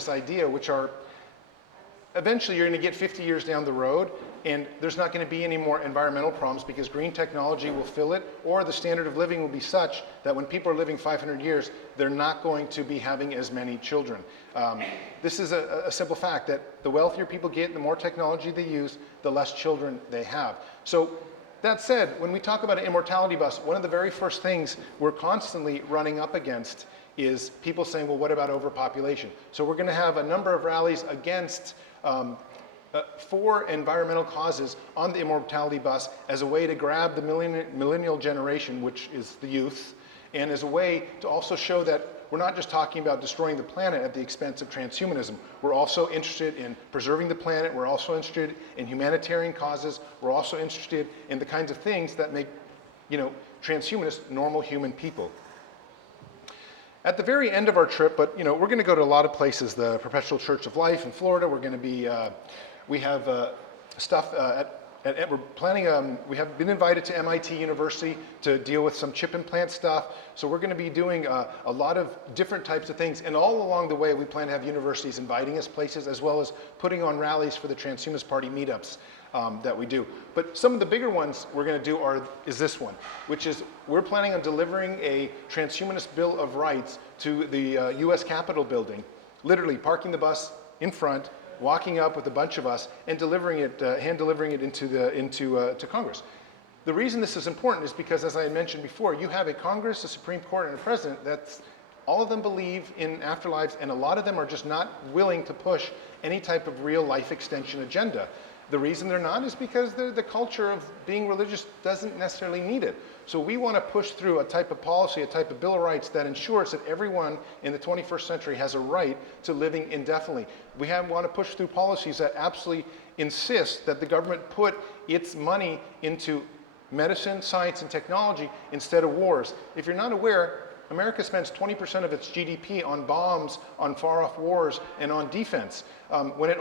this idea, which are eventually you're going to get 50 years down the road and there's not going to be any more environmental problems because green technology will fill it, or the standard of living will be such that when people are living 500 years, they're not going to be having as many children. This is a simple fact that the wealthier people get, the more technology they use, the less children they have. So that said, when we talk about an immortality bus, one of the very first things we're constantly running up against is people saying, well, what about overpopulation? So we're going to have a number of rallies against for environmental causes on the immortality bus as a way to grab the millennial generation, which is the youth, and as a way to also show that we're not just talking about destroying the planet at the expense of transhumanism. We're also interested in preserving the planet. We're also interested in humanitarian causes. We're also interested in the kinds of things that make, transhumanists normal human people. At the very end of our trip, but we're going to go to a lot of places. The Perpetual Church of Life in Florida. We're going to be, we have stuff we're planning. We have been invited to MIT University to deal with some chip implant stuff. So we're going to be doing a lot of different types of things. And all along the way, we plan to have universities inviting us places, as well as putting on rallies for the Transhumanist Party meetups that we do. But some of the bigger ones we're going to do is this one, which is we're planning on delivering a Transhumanist Bill of Rights to the U.S. Capitol building, literally parking the bus in front, walking up with a bunch of us and delivering it, hand delivering it to Congress. The reason this is important is because, as I mentioned before, you have a Congress, a Supreme Court, and a president that's all of them believe in afterlives, and a lot of them are just not willing to push any type of real life extension agenda. The reason they're not is because the culture of being religious doesn't necessarily need it. So we want to push through a type of policy, a type of Bill of Rights that ensures that everyone in the 21st century has a right to living indefinitely. We want to push through policies that absolutely insist that the government put its money into medicine, science, and technology instead of wars. If you're not aware, America spends 20% of its GDP on bombs, on far-off wars, and on defense. When it